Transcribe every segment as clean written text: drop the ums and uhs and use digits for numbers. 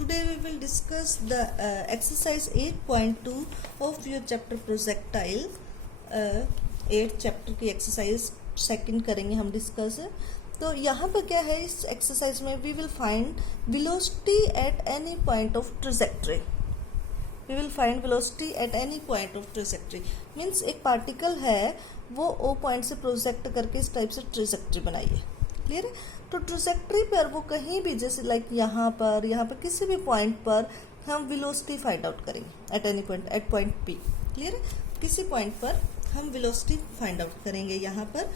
Today we will discuss the exercise 8.2 of your chapter projectile. 8 chapter की exercise second करेंगे हम discuss. तो यहाँ पर क्या है, इस एक्सरसाइज में we will find velocity at any point of trajectory. We will find velocity at any point of trajectory means एक पार्टिकल है वो ओ पॉइंट से प्रोजेक्ट करके इस टाइप से ट्रेजेक्टरी बनाइए. क्लियर है. तो ट्रेजेक्टरी पर वो कहीं भी जैसे लाइक यहाँ पर किसी भी पॉइंट पर हम वेलोसिटी फाइंड आउट करेंगे at any point at point P. Clear है. किसी पॉइंट पर हम वेलोसिटी फाइंड आउट करेंगे. यहाँ पर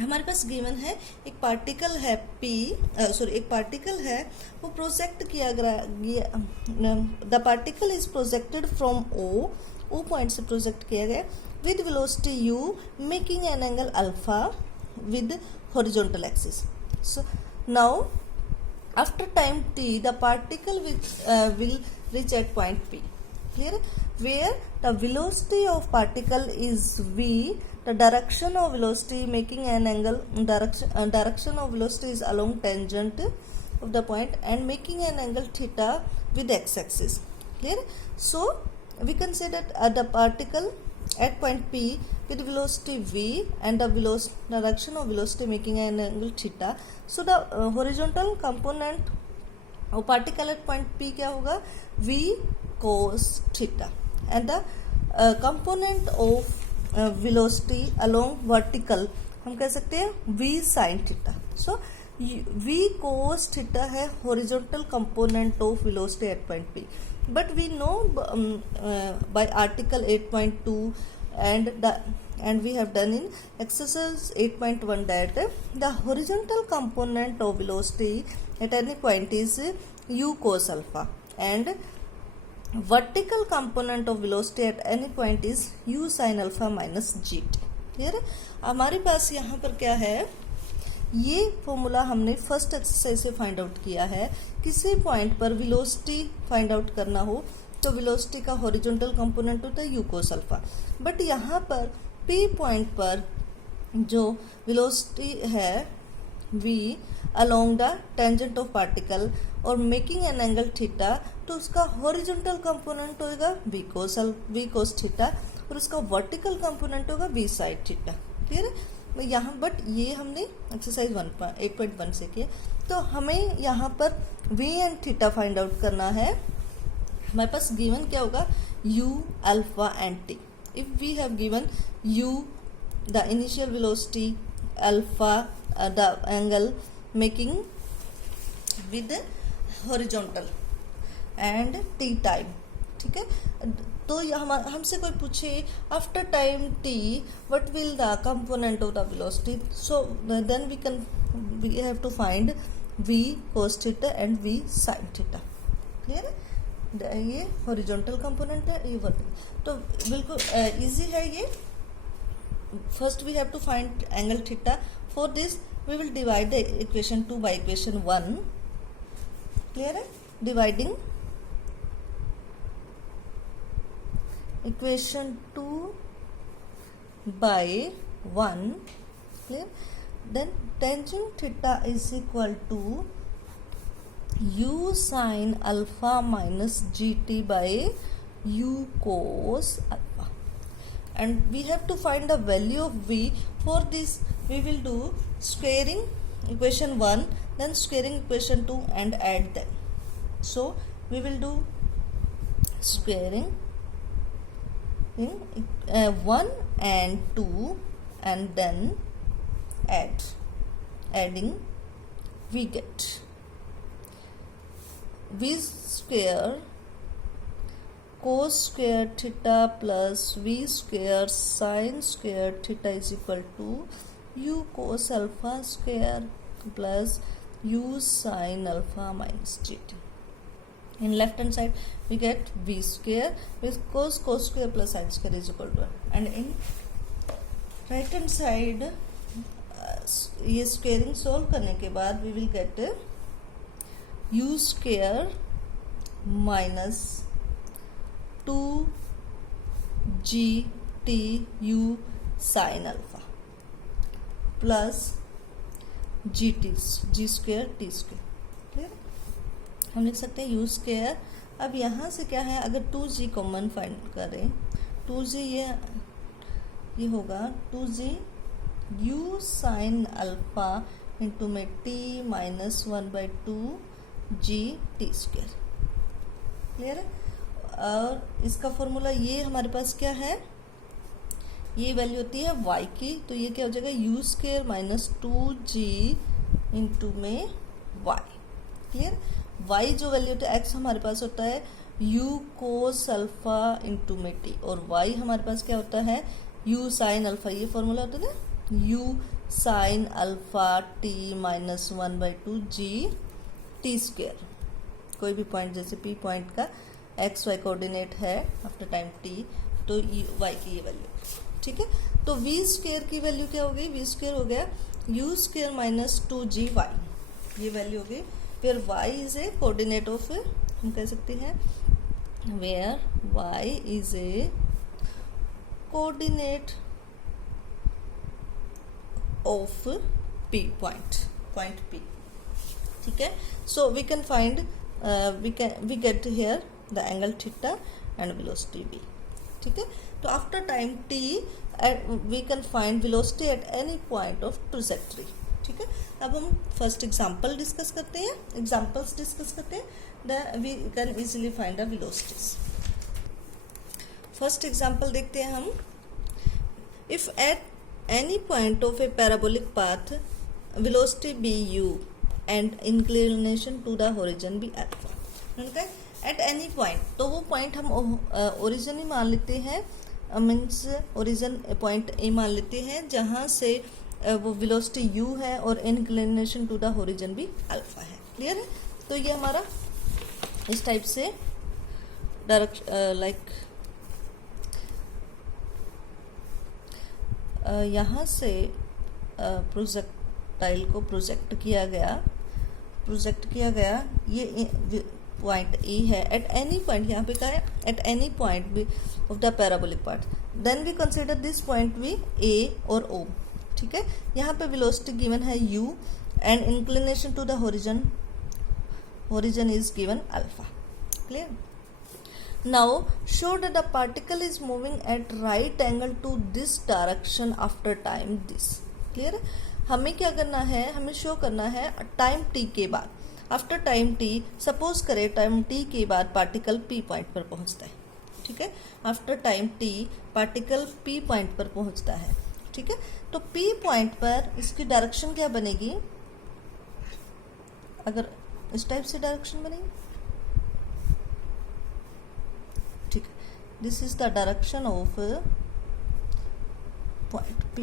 हमारे पास गिवन है एक पार्टिकल है एक पार्टिकल है वो प्रोजेक्ट किया गया. The particle is projected from O point से प्रोजेक्ट किया गया with velocity u making an angle alpha with horizontal axis. So now after time t the particle will reach at point P. Clear? Where the velocity of particle is v, the direction of velocity making an angle direction of velocity is along tangent of the point and making an angle theta with x-axis. Clear? So we can say that the particle at point P with velocity v and the direction of velocity making an angle theta. So the horizontal component of particle at point P क्या होगा, v cos theta and the component of velocity along vertical हम कह सकते हैं v sin theta. So v cos theta है horizontal component of velocity at point P. But we know by article 8.2 and we have done in exercise 8.1 that the horizontal component of velocity at any point is u cos alpha and vertical component of velocity at any point is u sin alpha minus gt. Clear है. हमारे पास यहाँ पर क्या है, ये formula हमने first exercise से find out किया है. किसी पॉइंट पर वेलोसिटी फाइंड आउट करना हो तो वेलोसिटी का हॉरिजॉन्टल कंपोनेंट होता है यू कोस अल्फा. बट यहाँ पर पी पॉइंट पर जो वेलोसिटी है v along the tangent of particle और मेकिंग एन एंगल थीटा, तो उसका हॉरिजॉन्टल कंपोनेंट होगा v कोस थीटा और उसका वर्टिकल कंपोनेंट होगा v साइन थीटा. क्लियर है. यहाँ बट ये हमने एक्सरसाइज 8.1 से किया. तो हमें यहाँ पर v and theta find out करना है. हमारे पास गिवन क्या होगा, u alpha and t. If we have given u the initial velocity, alpha the angle making with horizontal and t time. ठीक है. तो हमसे कोई पूछे after time t what will the component of the velocity, so then we have to find v cos theta and v sin theta. Clear है. ये horizontal component है, ये वर्टिकल. तो बिल्कुल इजी है ये. First we have to find angle theta. For this we will divide the equation 2 by equation 1. Clear है. Dividing equation 2 by 1. Clear. Then tangent theta is equal to u sin alpha minus gt by u cos alpha, and we have to find the value of v. For this we will do squaring equation 1 then squaring equation 2 and add them. So we will do squaring in 1 and 2 and then adding we get v square cos square theta plus v square sin square theta is equal to u cos alpha square plus u sin alpha minus gt. In left hand side we get v square with cos square plus sin square is equal to 1, and in right hand side ये squaring solve करने के बाद we will get u square minus 2 u sin alpha plus g square t square. Clear. हम लिख सकते हैं you square. अब यहाँ से क्या है, अगर 2g कॉमन फाइंड करें, 2g ये होगा 2g u sine alpha into में t minus 1/2 g t square. Clear है। और इसका फॉर्मूला ये हमारे पास क्या है, ये वैल्यू होती है y की, तो ये क्या हो जाएगा u square minus 2g into में y। क्लियर। y जो वैल्यू होता है x हमारे पास होता है u कोस अल्फा इंटू में t, और y हमारे पास क्या होता है u साइन अल्फा। ये फॉर्मूला होता है ना, u sine alpha t minus 1/2 g t square. कोई भी पॉइंट जैसे p पॉइंट का एक्स वाई कोऑर्डिनेट है आफ्टर टाइम t, तो y की ये वैल्यू। ठीक है। तो v स्क्वायर की वैल्यू क्या हो गई, v स्क्वायर हो गया u square minus 2g y, ये वैल्यू हो गई। फिर y is a coordinate of, हम कह सकते हैं where y is a coordinate of p point p। ठीक है। So we can find we get here the angle theta and velocity v। ठीक है। तो after time t we can find velocity at any point of trajectory. ठीक है। अब हम first example discuss करते हैं, एग्जांपल्स डिस्कस करते हैं, we can easily find the velocities. First example देखते हैं हम। If at any point of a parabolic path velocity be u and inclination to the horizon be alpha. At any point, तो वो point हम origin ही मान लेते हैं, means origin point A मान लेते हैं जहाँ से वो वेलोसिटी u है और इंक्लिनेशन टू द होरिजन भी अल्फा है। क्लियर है। तो ये हमारा इस टाइप से डायरेक्शन लाइक यहाँ से प्रोजेक्टाइल को प्रोजेक्ट किया गया, ये पॉइंट E है एट एनी पॉइंट, यहाँ पे क्या है at any point B of the parabolic part, then we consider this point B A और O। ठीक है। यहाँ पे वेलोसिटी गिवन है u and inclination to the horizon is given alpha. Clear. Now show that the particle is moving at right angle to this direction after time this. Clear है। हमें क्या करना है, हमें शो करना है टाइम t के बाद, आफ्टर टाइम t, सपोज करें टाइम t के बाद पार्टिकल p पॉइंट पर पहुंचता है। ठीक है। After time t particle p point पर पहुंचता है। ठीक है। तो P पॉइंट पर इसकी डायरेक्शन क्या बनेगी, अगर इस टाइप से डायरेक्शन बनेगी। ठीक है। This is the direction of point P।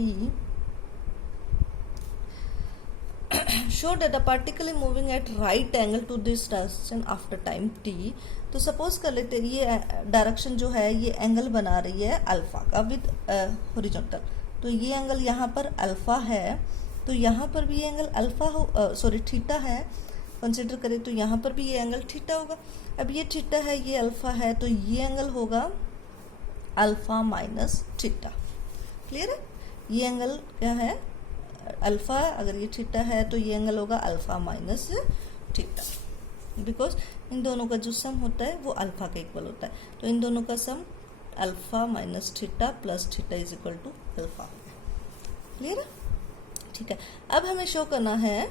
Show that the particle is moving at right angle to this direction after time t। तो सपोज कर लेते हैं ये डायरेक्शन जो है ये एंगल बना रही है अल्फा का विद हॉरिजॉन्टल, तो ये एंगल यहाँ पर अल्फा है, तो यहाँ पर भी ये एंगल अल्फा हो थीटा है कंसिडर करें, तो यहाँ पर भी ये एंगल थीटा होगा। अब ये थीटा है, ये अल्फा है, तो ये एंगल होगा अल्फा माइनस थीटा। क्लियर है। ये एंगल क्या है अल्फा, अगर ये थीटा है तो ये एंगल होगा alpha minus theta, because in दोनों का जो सम होता है वो अल्फा के इक्वल होता है, तो इन दोनों का sum alpha minus theta plus theta is equal to alpha हो गया। क्लियर है। ठीक है। अब हमें शो करना है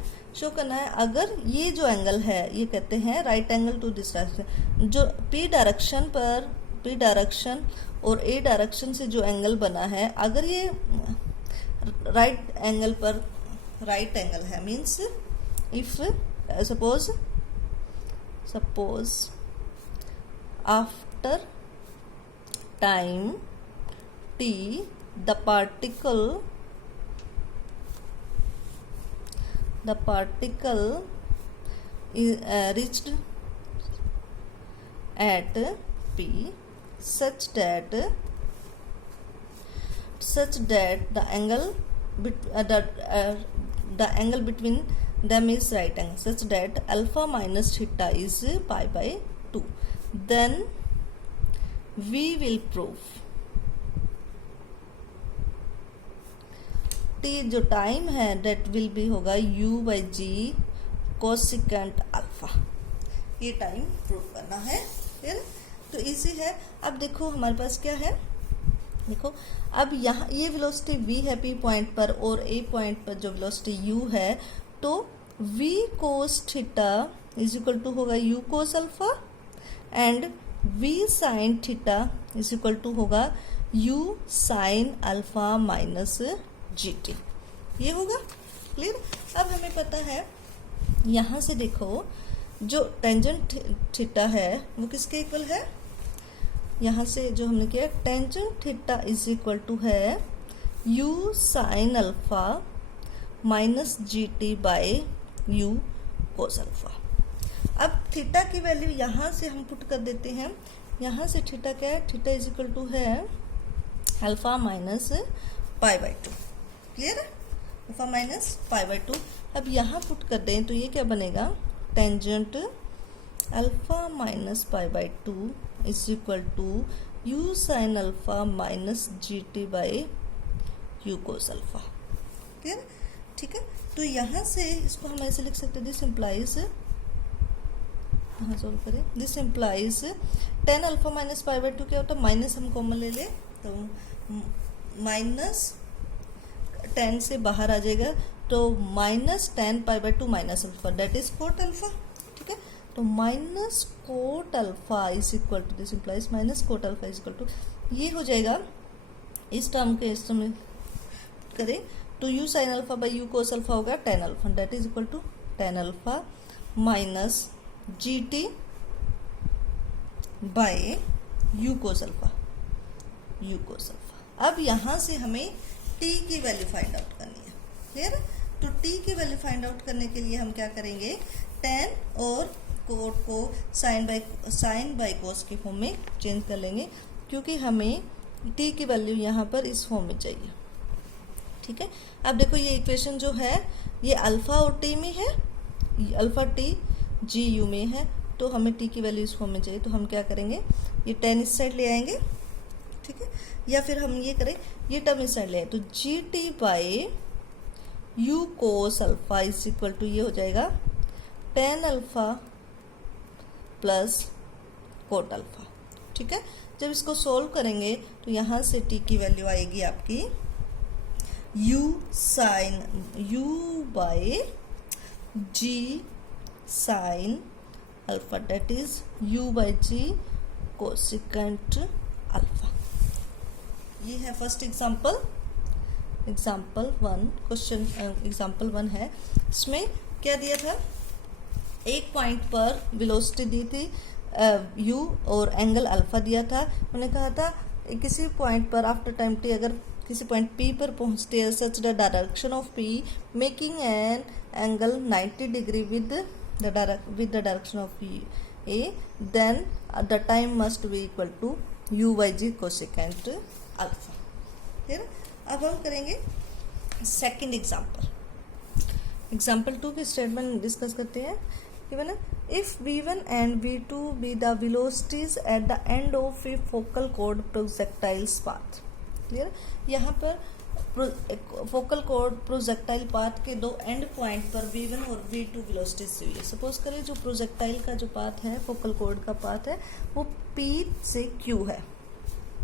अगर ये जो एंगल है ये कहते हैं right angle to this direction, जो P डायरेक्शन और A डायरेक्शन से जो एंगल बना है, अगर ये राइट एंगल है, means if suppose after time t the particle is reached at P such that the angle between them is right angle, such that alpha minus theta is pi by 2, then we will prove t जो time है that will be होगा u by g cosecant alpha. ये time prove करना है। फिर तो easy है। अब देखो हमारे पास क्या है, देखो अब यहाँ ये वेलोसिटी v है p पॉइंट पर और a पॉइंट पर जो वेलोसिटी u है, तो v cos theta is equal to होगा u cos alpha and v sin theta is equal to होगा u sin alpha minus gt। ये होगा क्लियर। अब हमें पता है यहाँ से देखो जो टेंजेंट थीटा है वो किसके इक्वल है, यहाँ से जो हमने किया tangent theta is equal to है u sine alpha minus gt by u cos alpha. अब थीटा की वैल्यू यहाँ से हम पुट कर देते हैं, यहाँ से थीटा क्या है, थीटा इज इक्वल टू है alpha minus pi by 2। Clear है, अल्फा माइनस पाई बाय 2। अब यहाँ पुट कर दें तो ये क्या बनेगा, tangent alpha minus pi by 2 is equal to u sine alpha minus gt by u cos alpha. Clear, ठीक है। तो यहाँ से इसको हम ऐसे लिख सकते हैं, दिस इम्प्लाइज, यहाँ सॉल्व करें, this implies tan alpha minus pi by 2 क्या होता है, माइनस हम कॉमन ले ले तो माइनस 10 से बाहर आ जाएगा तो minus 10 pi by 2 minus alpha that is cot alpha. ठीक है, तो minus cot alpha is equal to, this implies minus cot alpha is equal to, ये हो जाएगा इस टर्म के इस टर्म में करें तो u sine alpha by u cos alpha होगा 10 alpha that is equal to 10 alpha minus gt by u cos alpha, u cos alpha. अब यहाँ से हमें t की वैल्यू फाइंड आउट करनी है। क्लियर, तो t की वैल्यू फाइंड आउट करने के लिए हम क्या करेंगे, tan और कोट को साइन बाय कोस के फॉर्म में चेंज कर लेंगे, क्योंकि हमें t की वैल्यू यहाँ पर इस फॉर्म में चाहिए। ठीक है, अब देखो ये इक्वेशन जो है ये अल्फा और t में है, अल्फा t जी यू में है, तो हमें t की वैल्यू इस फॉर्म में चाहिए। तो हम क्या करेंगे, ये 10 इस साइड ले आएंगे। ठीक है, या फिर हम ये करें, ये टर्म इस साइड ले आए तो g t by u cos alpha is equal to ये हो जाएगा 10 अल्फा प्लस कोट अल्फा। ठीक है, जब इसको सोल्व करेंगे तो यहाँ से t की वैल्यू आएगी आपकी u sine u by g sine alpha that is u by g cosecant alpha. ये है first example, example 1 question, example 1 है। इसमें क्या दिया था, एक पॉइंट पर वेलोसिटी दी थी u और एंगल अल्फा दिया था। उन्होंने कहा था किसी पॉइंट पर आफ्टर टाइम t अगर किसी पॉइंट p पर पहुंचते हैं such the direction of p making an angle 90 degree with the direction of a then the time must be equal to u by g cosecant alpha. फिर अब हम करेंगे second example, example 2 की statement discuss करते हैं। Given है if v1 and v2 be the velocities eight the end of a focal code projectiles path. Clear, यहाँ पर फोकल कोड प्रोजेक्टाइल पाथ के दो एंड पॉइंट पर v1 और v2 वेलोसिटीज हुई है। सपोज करें जो प्रोजेक्टाइल का जो पाथ है, फोकल कोड का पाथ है, वो p से q है।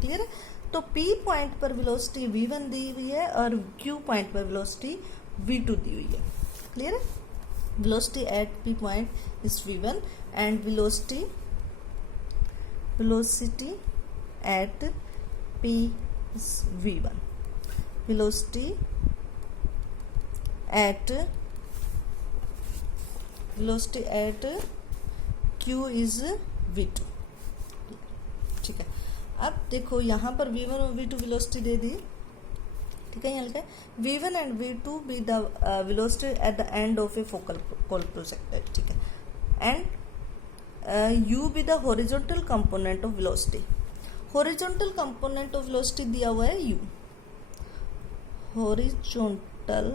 क्लियर है, तो P पॉइंट पर वेलोसिटी v1 दी हुई है और Q पॉइंट पर वेलोसिटी v2 दी हुई है। क्लियर है, velocity at P point is v1 and velocity at P is v1, velocity at Q is v2। ठीक है, अब देखो यहाँ पर v1 और v2 वेलोसिटी दे दी। ठीक है, यहाँ लिखा है v1 and v2 be the velocity at the end of a focal कोड प्रोजेक्टाइल। ठीक है, and u be the horizontal component of velocity. Horizontal component of velocity दिया हुआ है u, horizontal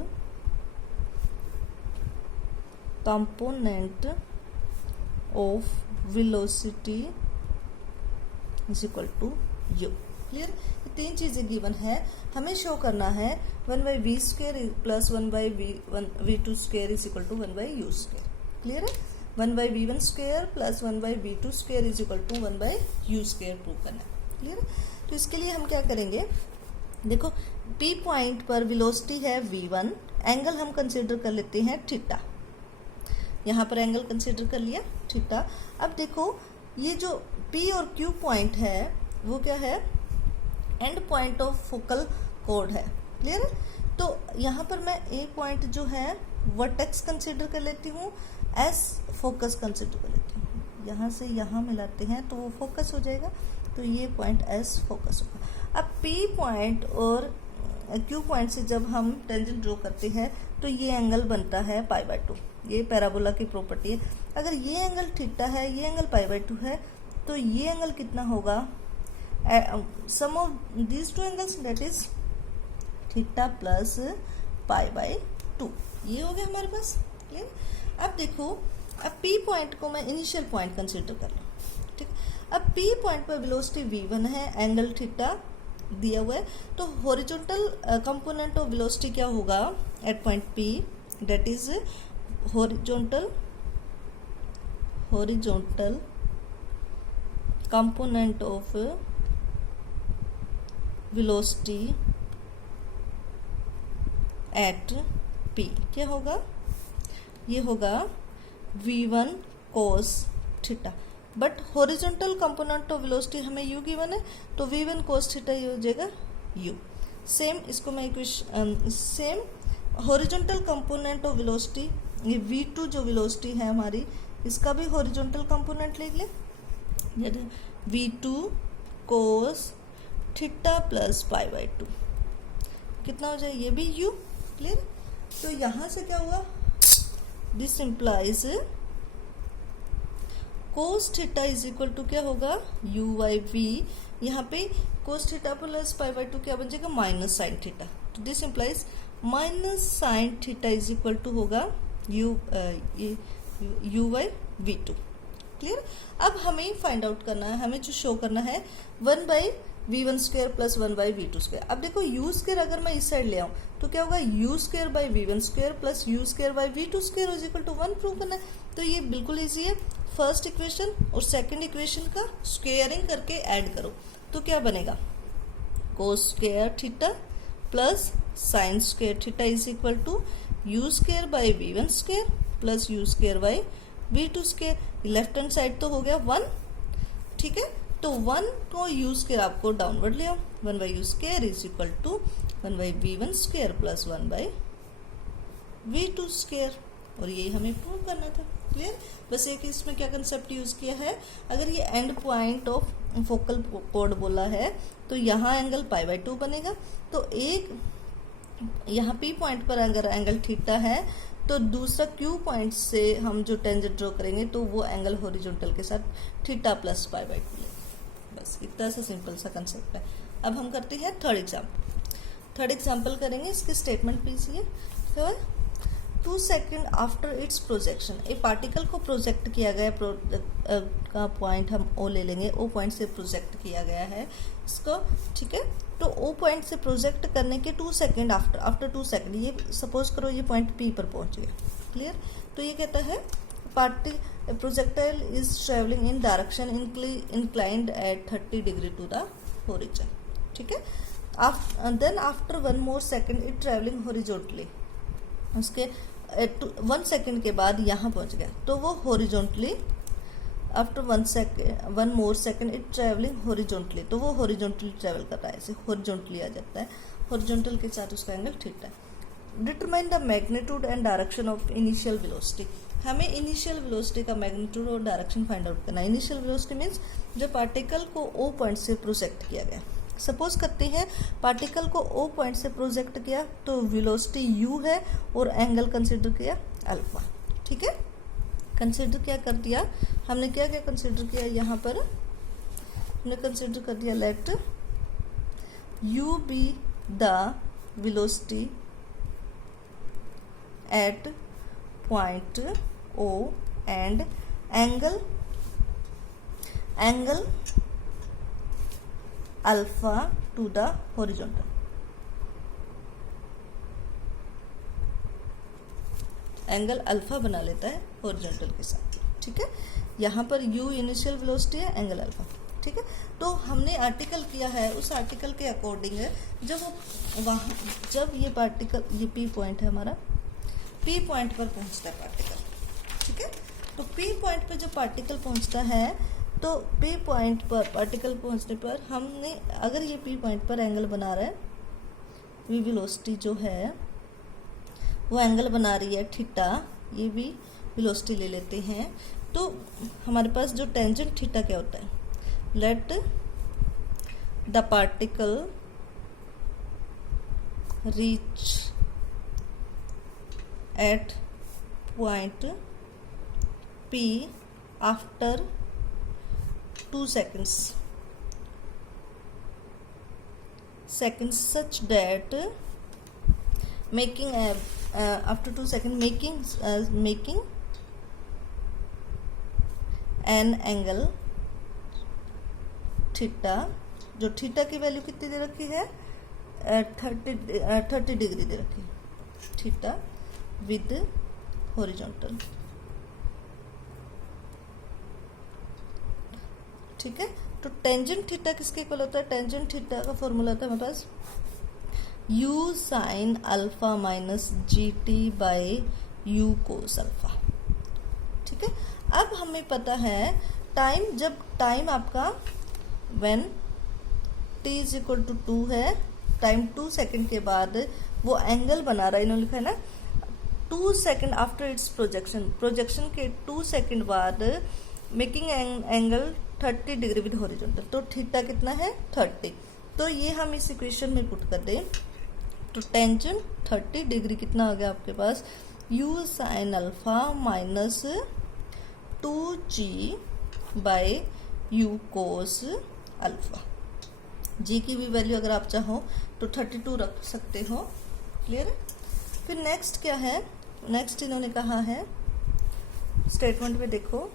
component of velocity is equal to u. Clear, ये तीन चीजें given है, हमें शो करना है 1 by v square plus 1 by v two square is equal to 1 by u square. Clear है, 1/v1 square plus 1/v2 square is equal to 1/u square prove करना है। क्लियर? तो इसके लिए हम क्या करेंगे, देखो P पॉइंट पर वेलोसिटी है v1, एंगल हम कंसिडर कर लेते हैं थीटा। यहाँ पर एंगल कंसिडर कर लिया थीटा। अब देखो ये जो P और Q पॉइंट है वो क्या है, and point of focal code है। क्लियर है? तो यहाँ पर मैं A पॉइंट जो है वर्टेक्स कंसिडर कर लेती हूँ, S फोकस कंसिडर कर लेती हूँ। यहाँ से यहाँ मिलाते हैं तो वो फोकस हो जाएगा, तो ये पॉइंट S फोकस होगा। अब P पॉइंट और Q पॉइंट से जब हम टेंजेंट ड्रॉ करते हैं तो ये एंगल बनता है π/2। ये पैराबोला की प्रॉपर्टी है। अगर ये एंगल थीटा है, ये एंगल π/2 है, तो ये एंगल कितना होगा, sum of these two angles that is theta plus π/2। ये हो गया हमारे पास। क्लियर? अब देखो, अब P पॉइंट को मैं इनिशियल पॉइंट कंसिडर कर लूँ। ठीक, अब P पॉइंट पर वेलोसिटी v1 है, एंगल थीटा दिया हुआ है, तो हॉरिजॉन्टल कंपोनेंट ऑफ वेलोसिटी क्या होगा at point P, that is horizontal component of velocity at P क्या होगा, ये होगा v1 cos theta. But horizontal component of velocity हमें u गिवन है, तो v1 cos थीटा ये हो जाएगा u। सेम इसको मैं same horizontal component of velocity, ये v2 जो वेलोसिटी है हमारी, इसका भी हॉरिजॉन्टल कंपोनेंट ले लें, v2 cos थीटा प्लस π/2 कितना हो जाए, ये भी u। क्लियर? तो यहाँ से क्या हुआ, this implies cos theta is equal to क्या होगा u/v। यहाँ पे cos थीटा प्लस π/2 क्या बन जाएगा, माइनस साइन थीटा। तो this implies minus sine theta is equal to होगा u/v2। क्लियर? अब हमें फाइंड आउट करना है, हमें जो शो करना है 1/v1 square plus 1/v2 square. अब देखो u स्क्वायर अगर मैं इस साइड ले आऊँ तो क्या होगा, u square by v1 square plus u square by v2 square is equal to 1 prove करना है। तो ये बिल्कुल इजी है। फर्स्ट इक्वेशन और सेकंड इक्वेशन का स्क्वेयरिंग करके ऐड करो तो क्या बनेगा, cos square theta plus sine square theta is equal to u square by v1 square plus u square by v2 square. Left hand side तो हो गया 1। ठीक है, तो 1 को u स्क्वायर आपको डाउनवर्ड ले आओ, 1/u square is equal to 1/v1 square plus 1/v2 square, और ये हमें प्रूव करना था। क्लियर? बस एक इसमें क्या कंसेप्ट यूज किया है, अगर ये and point of focal code बोला है तो यहाँ एंगल π/2 बनेगा। तो एक यहाँ P पॉइंट पर अगर एंगल थीटा है तो दूसरा Q पॉइंट से हम जो टेंजेंट ड्रॉ करेंगे तो वो एंगल हॉरिजॉन्टल के साथ थीटा प्लस π/2 लेंगे। बस इतना सा सिंपल सा कंसेप्ट है। अब हम करते हैं थर्ड एग्जाम्पल करेंगे। इसके स्टेटमेंट कीजिए। तो 2 सेकेंड आफ्टर इट्स प्रोजेक्शन, एक पार्टिकल को प्रोजेक्ट किया गया, का पॉइंट हम O ले लेंगे, O पॉइंट से प्रोजेक्ट किया गया है इसको। ठीक है, तो O पॉइंट से प्रोजेक्ट करने के 2 सेकेंड आफ्टर 2 सेकेंड, ये सपोज करो ये पॉइंट P पर पहुंच गया। क्लियर? तो ये कहता है projectile is travelling in direction inclined at 30 degree to the horizon. ठीक है, then after 1 more second it travelling horizontally, उसके 1 सेकेंड के बाद यहाँ पहुँच गया तो वो horizontally, after 1 more second it travelling horizontally, तो वो हॉरिजॉन्टली ट्रेवल कर रहा है, ऐसे हॉरिजॉन्टली आ जाता है, हॉरिजॉन्टल के साथ उसका एंगल थीटा है। Determine the magnitude and direction of initial velocity, हमें इनिशियल वेलोसिटी का मैग्नीट्यूड और डायरेक्शन फाइंड आउट करना है। इनिशियल वेलोसिटी मीन्स जब पार्टिकल को O पॉइंट से प्रोजेक्ट किया गया, सपोज करते हैं पार्टिकल को O पॉइंट से प्रोजेक्ट किया तो वेलोसिटी u है और एंगल कंसिडर किया अल्फा। ठीक है, कंसिडर क्या कर दिया हमने, क्या क्या कंसिडर किया, यहाँ पर हमने कंसिडर कर दिया let u be the velocity at point O and angle alpha to the horizontal. Angle alpha बना लेता है हॉरिजॉन्टल के साथ। ठीक है। यहाँ पर u इनिशियल वेलोसिटी है, एंगल अल्फा, ठीक है। तो हमने आर्टिकल किया है, उस आर्टिकल के अकॉर्डिंग जब ये पार्टिकल, ये P पॉइंट है हमारा, P पॉइंट पर पहुंचता है पार्टिकल, ठीक है। तो P पॉइंट पर जब पार्टिकल पहुंचता है, तो P पॉइंट पर पार्टिकल पहुंचने पर हमने, अगर ये P पॉइंट पर एंगल बना रहा है, v वेलोसिटी जो है वो एंगल बना रही है थीटा, ये भी वेलोसिटी ले लेते हैं, तो हमारे पास जो टेंजेंट थीटा क्या होता है, let the particle reach at point P after 2 seconds such that making after 2 seconds making an angle theta, जो थीटा की वैल्यू कितनी दे रखी है, 30 डिग्री दे रखी है, थीटा विद हॉरिजॉन्टल, ठीक है। तो टेंजेंट थीटा किसके इक्वल होता है, टेंजेंट थीटा का फॉर्मूला होता है हमारे पास u sine alpha minus GT by u cos alpha, ठीक है। अब हमें पता है टाइम, जब टाइम आपका when t is equal to 2 है, टाइम 2 सेकेंड के बाद वो एंगल बना रहा है, इन्होंने लिखा है ना 2 सेकेंड आफ्टर इट्स प्रोजेक्शन के 2 सेकेंड बाद making angle 30 degree with horizontal, तो थीटा कितना है 30। तो ये हम इस इक्वेशन में पुट कर दें, तो टेंजेंट 30 डिग्री कितना हो गया आपके पास, u sine alpha minus 2g by u cos alpha. g की भी वैल्यू अगर आप चाहो तो 32 रख सकते हो, क्लियर है। फिर नेक्स्ट क्या है, नेक्स्ट इन्होंने कहा है स्टेटमेंट में देखो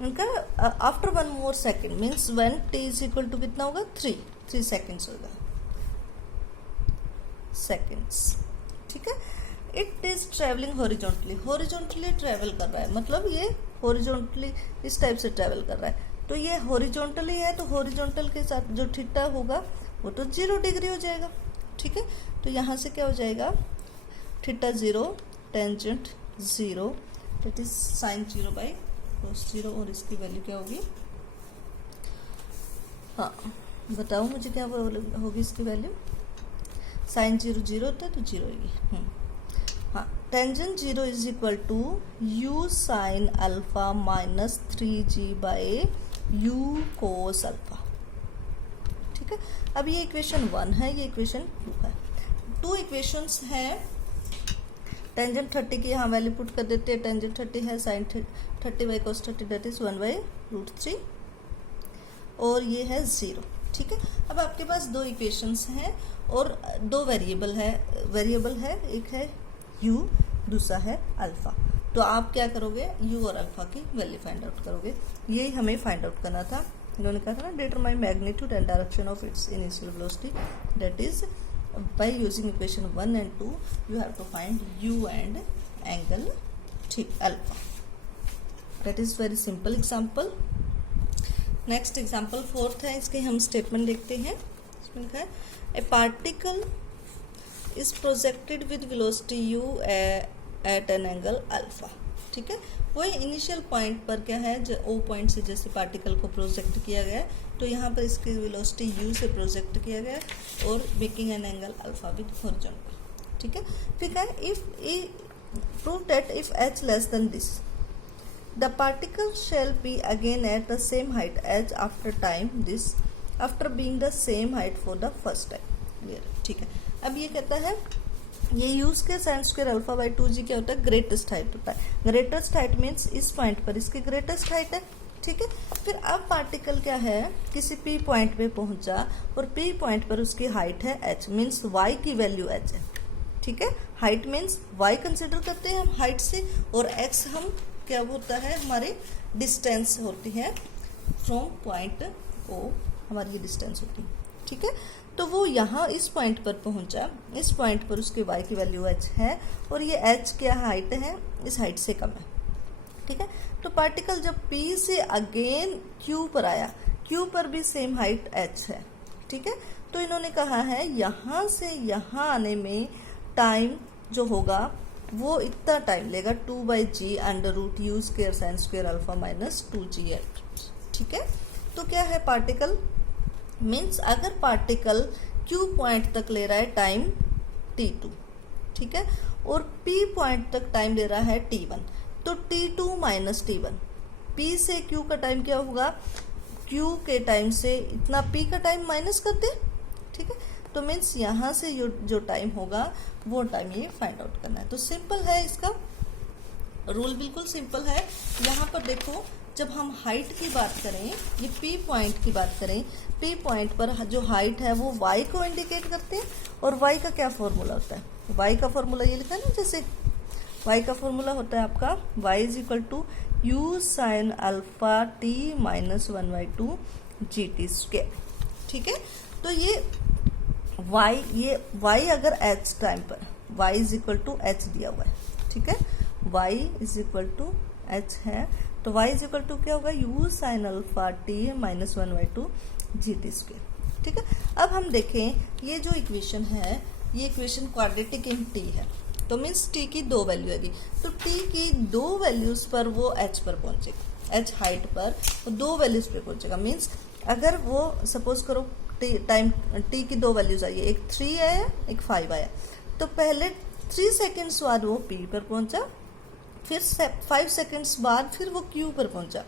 उनका, after 1 more second means when t is equal to कितना होगा 3 सेकेंड्स होगा, सेकेंड्स, ठीक है। It is travelling horizontally travel कर रहा है, मतलब ये हॉरिजॉन्टली इस टाइप से ट्रेवल कर रहा है, तो ये हॉरिजॉन्टली है, तो हॉरिजॉन्टल के साथ जो थीटा होगा वो तो 0 डिग्री हो जाएगा, ठीक है। तो यहाँ से क्या हो जाएगा, theta 0, tangent 0, that is sine 0 by कोस 0, और इसकी वैल्यू क्या होगी, हाँ बताओ मुझे क्या होगी इसकी वैल्यू, साइन 0 0 होता है तो 0 होगी, हाँ। Tangent 0 is equal to u sine alpha minus 3g by u cos alpha, ठीक है। अब ये इक्वेशन 1 है, ये इक्वेशन 2 है, 2 इक्वेशंस हैं। टेंजेंट 30 की यहाँ वैल्यू पुट कर देते हैं, टेंजेंट 30 है sine 30 by cos 30, that is 1/√3, और ये है 0, ठीक है। अब आपके पास 2 इक्वेशंस हैं और 2 वेरिएबल है, एक है u, दूसरा है अल्फा। तो आप क्या करोगे, u और अल्फा की वैल्यू फाइंड आउट करोगे, यही हमें फाइंड आउट करना था। इन्होंने कहा था ना determine magnitude and direction of its initial velocity, that is by using equation 1 and 2 you have to find u and angle alpha. That is very simple example. Next example 4th है, इसके हम statement देखते हैं। इसमें लिखा है a particle is projected with velocity u at an angle alpha, ठीक है। वही इनिशियल पॉइंट पर क्या है, जो ओ पॉइंट से जैसे पार्टिकल को प्रोजेक्ट किया गया है, तो यहाँ पर इसकी वेलोसिटी u से प्रोजेक्ट किया गया है और making an angle alpha with horizontal, ठीक है। फिर क्या है, if prove that if h less than this the particle shall be again at the same height as after time this after being the same height for the first time, clear, ठीक है। अब ये कहता है ये use के sine square alpha by 2g क्या होता है, ग्रेटेस्ट हाइट होता है। ग्रेटेस्ट हाइट मीन्स इस पॉइंट पर इसकी ग्रेटेस्ट हाइट है, ठीक है। फिर अब पार्टिकल क्या है, किसी P पॉइंट पे पहुंचा और P पॉइंट पर उसकी हाइट है h, मीन्स y की वैल्यू h है, ठीक है। हाइट मीन्स y कंसिडर करते हैं हम हाइट से, और x हम क्या होता है, हमारी डिस्टेंस होती है फ्रॉम पॉइंट O, हमारी ये डिस्टेंस होती है, ठीक है। तो वो यहाँ इस पॉइंट पर पहुंचा, इस पॉइंट पर उसके y की वैल्यू h है और ये h क्या हाइट है, इस हाइट से कम है, ठीक है। तो पार्टिकल जब P से अगेन Q पर आया, Q पर भी सेम हाइट h है, ठीक है। तो इन्होंने कहा है यहाँ से यहाँ आने में टाइम जो होगा वो इतना टाइम लेगा 2/g under root u square sine square alpha minus 2gh, ठीक है। तो क्या है पार्टिकल मीन्स अगर पार्टिकल Q पॉइंट तक ले रहा है टाइम t2, ठीक है, और P पॉइंट तक टाइम ले रहा है t1, तो t2 माइनस t1, P से Q का टाइम क्या होगा, Q के टाइम से इतना P का टाइम माइनस कर दे, ठीक है। तो मीन्स यहाँ से जो टाइम होगा वो टाइम ये फाइंड आउट करना है। तो सिंपल है, इसका रूल बिल्कुल सिंपल है। यहाँ पर देखो जब हम हाइट की बात करें, ये P पॉइंट की बात करें, P पॉइंट पर जो हाइट है वो y को इंडिकेट करते हैं, और y का क्या फॉर्मूला होता है, y का फॉर्मूला ये लिखा है ना, जैसे y का फॉर्मूला होता है आपका y is equal to u sine alpha t minus 1/2 gt square, ठीक है। तो ये y अगर h टाइम पर y is equal to h दिया हुआ है, ठीक है, y is equal to h है, तो y इज इक्वल टू क्या होगा, u sine alpha t minus 1/2 gt square, ठीक है। अब हम देखें ये जो इक्वेशन है, ये इक्वेशन क्वाड्रेटिक इन t है, तो मीन्स t की 2 वैल्यू आएगी, तो t की 2 वैल्यूज पर वो h पर पहुंचेगा, h हाइट पर वो 2 वैल्यूज पे पहुंचेगा। मीन्स अगर वो सपोज करो टाइम t की 2 वैल्यूज आई है, एक 3 आया एक 5 आया, तो पहले 3 सेकेंड्स बाद वो p पर पहुंचा, फिर 5 सेकेंड्स बाद फिर वो q पर पहुंचा,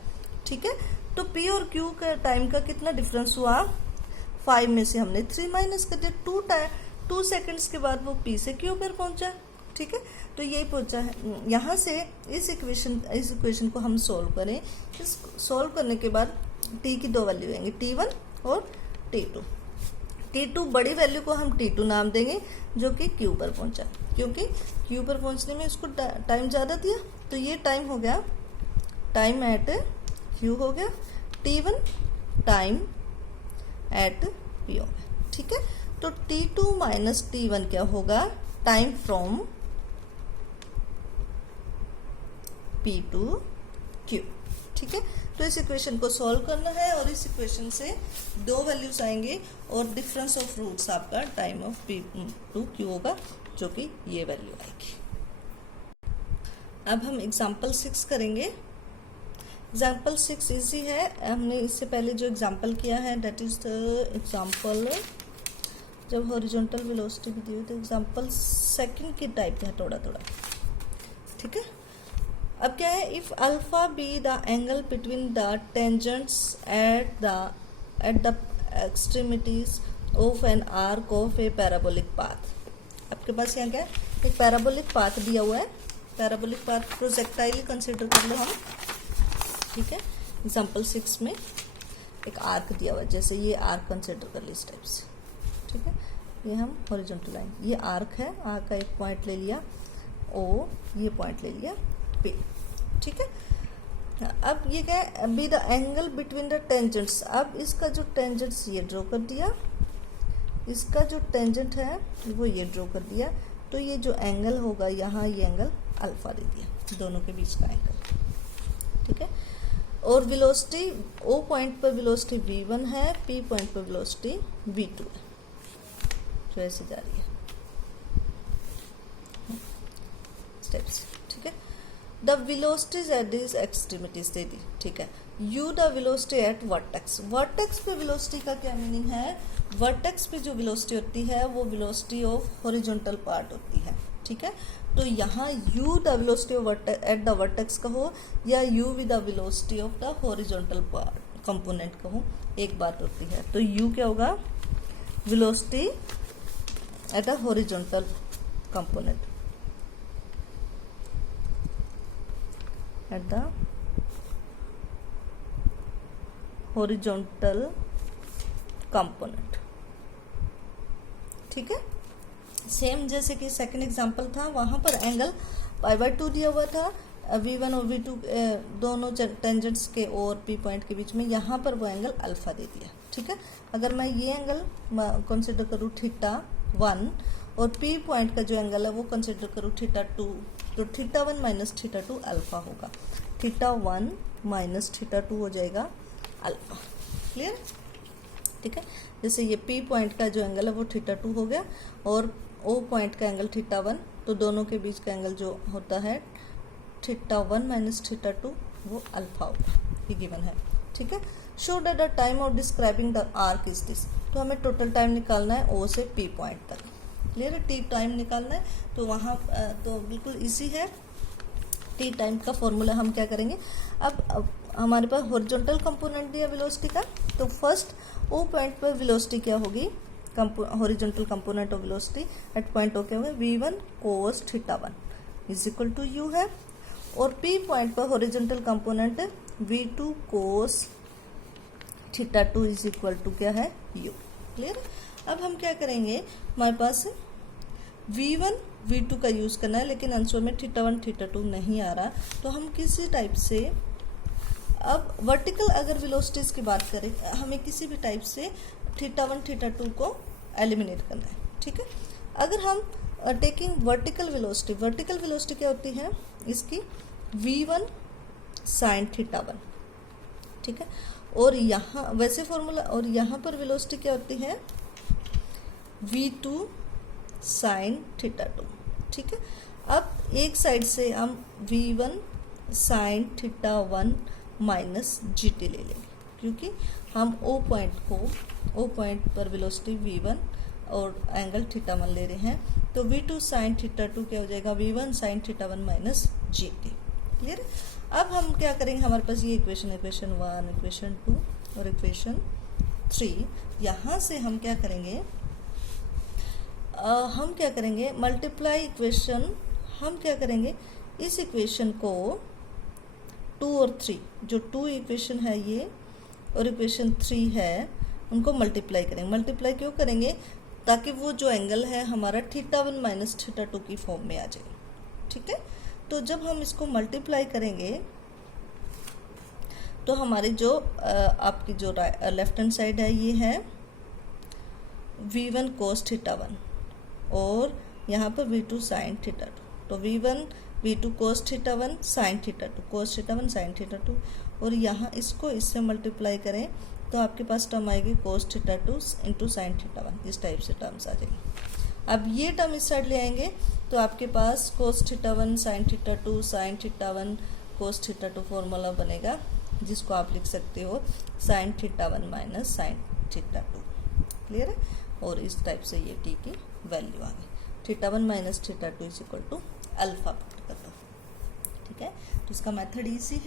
ठीक है। तो p और q का टाइम का कितना डिफरेंस हुआ, 5 में से हमने 3 माइनस कर दिया, 2 सेकेंड्स के बाद वो p से q पर पहुंचा, ठीक है। तो यही पहुंचा है। यहाँ से इस इक्वेशन को हम सोल्व करें, इस सोल्व करने के बाद t की 2 वैल्यू आएंगे, t1 और t2 बड़ी वैल्यू को हम t2 नाम देंगे, जो कि q पर पहुंचा, क्योंकि q पर पहुंचने में उसको टाइम ज़्यादा दिया, तो ये टाइम हो गया, टाइम एट q हो गया, t1 टाइम एट p हो गया, ठीक है। तो t2 माइनस t1 क्या होगा, time from p to q, ठीक है। तो इस इक्वेशन को सॉल्व करना है, और इस इक्वेशन से 2 वैल्यूज आएंगे, और डिफरेंस ऑफ रूट्स आपका time of p to q होगा, जो कि ये वैल्यू आएगी। अब हम एग्जाम्पल 6 करेंगे। एग्जाम्पल 6 इजी है, हमने इससे पहले जो एग्जाम्पल किया है दैट इज द एग्जाम्पल जब हॉरिजॉन्टल वेलोसिटी भी दी हुई, तो एग्जाम्पल 2 की टाइप है थोड़ा, ठीक है। अब क्या है, if alpha be the angle between the tangents at the extremities of an arc of a parabolic path. आपके पास यहाँ क्या है, एक पैराबोलिक पाथ दिया हुआ है, पैराबोलिक पाथ प्रोजेक्टाइल कंसिडर कर लो हम, ठीक है। एग्जाम्पल 6 में एक आर्क दिया हुआ है, जैसे ये आर्क कंसिडर कर ली इस टाइप से, ठीक है। ये हम हॉरिजॉन्टल लाइन, ये आर्क है, आर्क का एक पॉइंट ले लिया O, ये पॉइंट ले लिया P, ठीक है। अब ये क्या है, be the angle between the tangents, अब इसका जो टेंजेंट्स ये ड्रॉ कर दिया, इसका जो टेंजेंट है वो ये ड्रॉ कर दिया, तो ये जो एंगल होगा यहाँ, ये एंगल अल्फा दे दिया, दोनों के बीच का एंगल, ठीक है। और वेलोसिटी O पॉइंट पर वेलोसिटी v1 है, P पॉइंट पर वेलोसिटी v2 है, जो ऐसे जा रही है स्टेप्स, ठीक है। The velocities at this extremities दे दी, ठीक है। u the velocity at vertex, vertex पे वेलोसिटी का क्या मीनिंग है, वर्टेक्स पे जो वेलोसिटी होती है वो वेलोसिटी ऑफ हॉरिजॉन्टल पार्ट होती है, ठीक है। तो यहाँ u the velocity of at the vertex कहो, या u with the velocity of the horizontal part component कहो, एक बात होती है। तो u क्या होगा, velocity at a horizontal component, at the horizontal component, ठीक है। सेम जैसे कि सेकंड एग्जांपल था, वहां पर एंगल π/2 दिया हुआ था, v1 और v2 दोनों टेंजेंट्स के और p पॉइंट के बीच में, यहाँ पर वो एंगल अल्फा दे दिया, ठीक है। अगर मैं ये एंगल कंसिडर करूँ θ1, और p पॉइंट का जो एंगल है वो कंसिडर करूँ θ2, तो θ1 माइनस θ2 अल्फा होगा। थीटा 1 माइनस थीटा 2 हो जाएगा अल्फा। क्लियर? ठीक है, जैसे ये P पॉइंट का जो एंगल है वो थीटा 2 हो गया और O पॉइंट का एंगल थीटा 1, तो दोनों के बीच का एंगल जो होता है थीटा 1 माइनस थीटा 2 वो अल्फा होगा, ये गिवन है। ठीक है, show that the time of describing the arc is this, तो हमें टोटल टाइम निकालना है O से P पॉइंट तक। क्लियर है, टी टाइम निकालना है, तो वहाँ तो बिल्कुल इजी है। टी टाइम का फॉर्मूला हम क्या करेंगे, अब हमारे पास हॉरिजॉन्टल कंपोनेंट दिया वेलोसिटी का, तो फर्स्ट O पॉइंट पर वेलोसिटी क्या होगी, horizontal component of velocity at point O क्या होगा, v1 cos theta 1 is equal to u है, और P पॉइंट पर horizontal component v2 cos theta 2 is equal to क्या है, u। क्लियर? अब हम क्या करेंगे, हमारे पास v1 v2 का यूज़ करना है, लेकिन आंसर में थीटा 1 थीटा 2 नहीं आ रहा, तो हम किसी टाइप से, अब वर्टिकल अगर वेलोसिटीज की बात करें, हमें किसी भी टाइप से थीटा 1 थीटा 2 को एलिमिनेट करना है। ठीक है, अगर हम टेकिंग वर्टिकल वेलोसिटी क्या होती है इसकी, v1 साइन थीटा 1। ठीक है, और यहाँ वैसे फॉर्मूला, और यहाँ पर वेलोसिटी क्या होती है, v2 साइन थीटा 2। ठीक है, अब एक साइड से हम v1 sine theta 1 minus gt ले लेंगे, क्योंकि हम O पॉइंट पर वेलोसिटी v1 और एंगल थीटा 1 ले रहे हैं, तो v2 साइन थीटा 2 क्या हो जाएगा, v1 sine theta 1 minus gt। Clear? अब हम क्या करेंगे, हमारे पास ये इक्वेशन 1, इक्वेशन 2 और इक्वेशन 3, यहाँ से हम क्या करेंगे, मल्टीप्लाई इक्वेशन, हम क्या करेंगे, इस इक्वेशन को 2 और 3, जो 2 इक्वेशन है ये और इक्वेशन 3 है, उनको मल्टीप्लाई करेंगे। मल्टीप्लाई क्यों करेंगे, ताकि वो जो एंगल है हमारा थीटा 1 माइनस थीटा 2 की फॉर्म में आ जाए। ठीक है, तो जब हम इसको मल्टीप्लाई करेंगे तो हमारी जो आपकी जो लेफ्ट हैंड साइड है ये है v1 cos थीटा 1 और यहाँ पर v2 साइन थीटा 2, तो v2 cos theta 1 sine theta 2, cos theta 1 sine theta 2, और यहाँ इसको इससे मल्टीप्लाई करें तो आपके पास टर्म आएगी cos theta 2 into sine theta 1, इस टाइप से टर्म्स आ जाएंगे। अब ये टर्म इस साइड ले आएंगे तो आपके पास cos theta 1 sine theta 2 sine theta 1 cos theta 2 formula बनेगा, जिसको आप लिख सकते हो sine theta 1 minus sine theta 2। Clear है, और इस टाइप से ये टी की वैल्यू आ गई, theta 1 minus theta 2 is equal to alpha put कर दो। ठीक है, तो इसका मेथड इजी है।